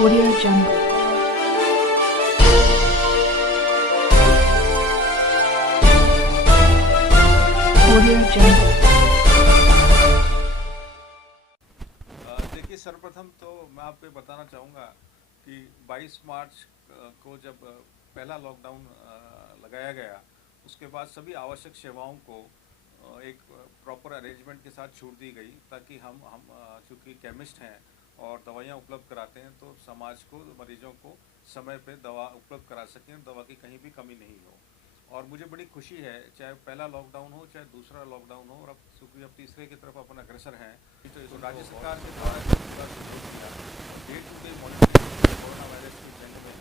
Audio Jungle. Audio Jungle. देखिए, सर्वप्रथम तो मैं आपको ये बताना चाहूँगा कि 22 मार्च को जब पहला लॉकडाउन लगाया गया, उसके बाद सभी आवश्यक सेवाओं को एक प्रॉपर अरेंजमेंट के साथ छूट दी गई, ताकि हम चूँकि केमिस्ट हैं और दवाइयाँ उपलब्ध कराते हैं, तो समाज को, मरीजों को समय पे दवा उपलब्ध करा सकें, दवा की कहीं भी कमी नहीं हो। और मुझे बड़ी खुशी है, चाहे पहला लॉकडाउन हो चाहे दूसरा लॉकडाउन हो, और अब चूँकि अब तीसरे की तरफ अपन अग्रसर हैं, तो राज्य सरकार के द्वारा day to day monitoring coronavirus की जंग में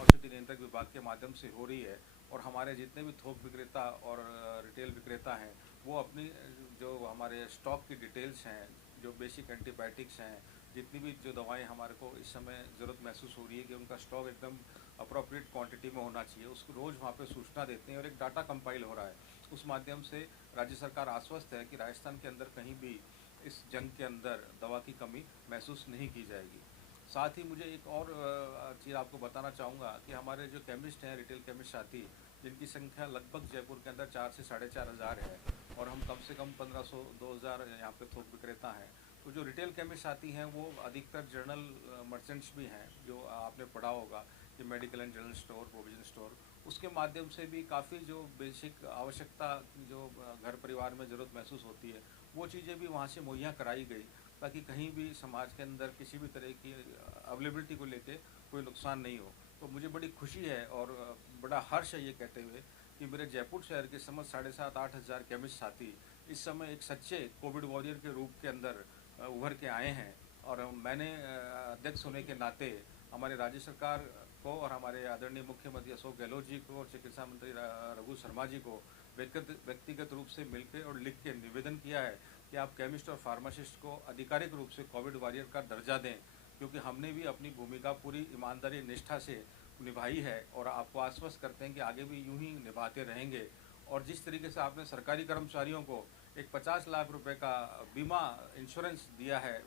औषधि नियंत्रक विभाग के माध्यम से हो रही है। और हमारे जितने भी थोक विक्रेता और रिटेल विक्रेता हैं, वो अपनी जो हमारे स्टॉक की डिटेल्स हैं, जो बेसिक एंटीबायोटिक्स हैं, जितनी भी जो दवाएं हमारे को इस समय ज़रूरत महसूस हो रही है कि उनका स्टॉक एकदम अप्रोप्रिएट क्वांटिटी में होना चाहिए, उसको रोज़ वहाँ पे सूचना देते हैं और एक डाटा कंपाइल हो रहा है। उस माध्यम से राज्य सरकार आश्वस्त है कि राजस्थान के अंदर कहीं भी इस जंग के अंदर दवा की कमी महसूस नहीं की जाएगी। साथ ही मुझे एक और चीज़ आपको बताना चाहूँगा कि हमारे जो केमिस्ट हैं, रिटेल केमिस्ट साथी, जिनकी संख्या लगभग जयपुर के अंदर 4 से 4,500 है, और हम कम से कम 1500-2000 यहाँ पे थोक विक्रेता हैं। तो जो रिटेल केमिस्ट साथी हैं, वो अधिकतर जर्नल मर्चेंट्स भी हैं, जो आपने पढ़ा होगा कि medical and general store, provision store, उसके माध्यम से भी काफ़ी जो बेसिक आवश्यकता जो घर परिवार में ज़रूरत महसूस होती है, वो चीज़ें भी वहाँ से मुहैया कराई गई, ताकि कहीं भी समाज के अंदर किसी भी तरह की अवेलेबिलिटी को लेके कोई नुकसान नहीं हो। तो मुझे बड़ी खुशी है और बड़ा हर्ष है ये कहते हुए कि मेरे जयपुर शहर के समझ 7,500-8 हज़ार केमिस्ट साथी इस समय एक सच्चे कोविड वॉरियर के रूप के अंदर उभर के आए हैं। और मैंने अध्यक्ष होने के नाते हमारे राज्य सरकार को और हमारे आदरणीय मुख्यमंत्री अशोक गहलोत जी को और चिकित्सा मंत्री रघु शर्मा जी को व्यक्तिगत रूप से मिलकर और लिख के निवेदन किया है कि आप केमिस्ट और फार्मासिस्ट को आधिकारिक रूप से कोविड वॉरियर का दर्जा दें, क्योंकि हमने भी अपनी भूमिका पूरी ईमानदारी निष्ठा से निभाई है और आपको आश्वस्त करते हैं कि आगे भी यूं ही निभाते रहेंगे। और जिस तरीके से आपने सरकारी कर्मचारियों को एक 50 लाख रुपए का बीमा इंश्योरेंस दिया है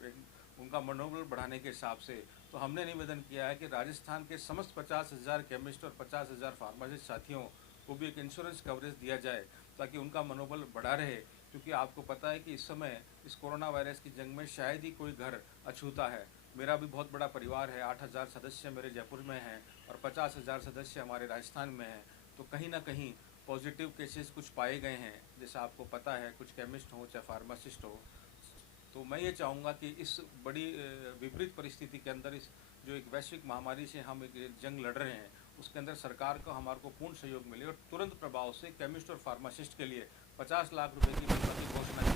उनका मनोबल बढ़ाने के हिसाब से, तो हमने निवेदन किया है कि राजस्थान के समस्त 50,000 केमिस्ट और 50,000 फार्मासिस्ट साथियों को भी एक इंश्योरेंस कवरेज दिया जाए, ताकि उनका मनोबल बढ़ा रहे। क्योंकि आपको पता है कि इस समय इस कोरोना वायरस की जंग में शायद ही कोई घर अछूता है। मेरा भी बहुत बड़ा परिवार है, 8,000 सदस्य मेरे जयपुर में हैं और 50,000 सदस्य हमारे राजस्थान में हैं। तो कहीं ना कहीं पॉजिटिव केसेस कुछ पाए गए हैं, जैसा आपको पता है, कुछ केमिस्ट हो चाहे फार्मासिस्ट हो। तो मैं ये चाहूँगा कि इस बड़ी विपरीत परिस्थिति के अंदर, इस जो एक वैश्विक महामारी से हम एक जंग लड़ रहे हैं, उसके अंदर सरकार को हमारे को पूर्ण सहयोग मिले और तुरंत प्रभाव से केमिस्ट और फार्मासिस्ट के लिए 50 लाख रुपए की बीमा की घोषणा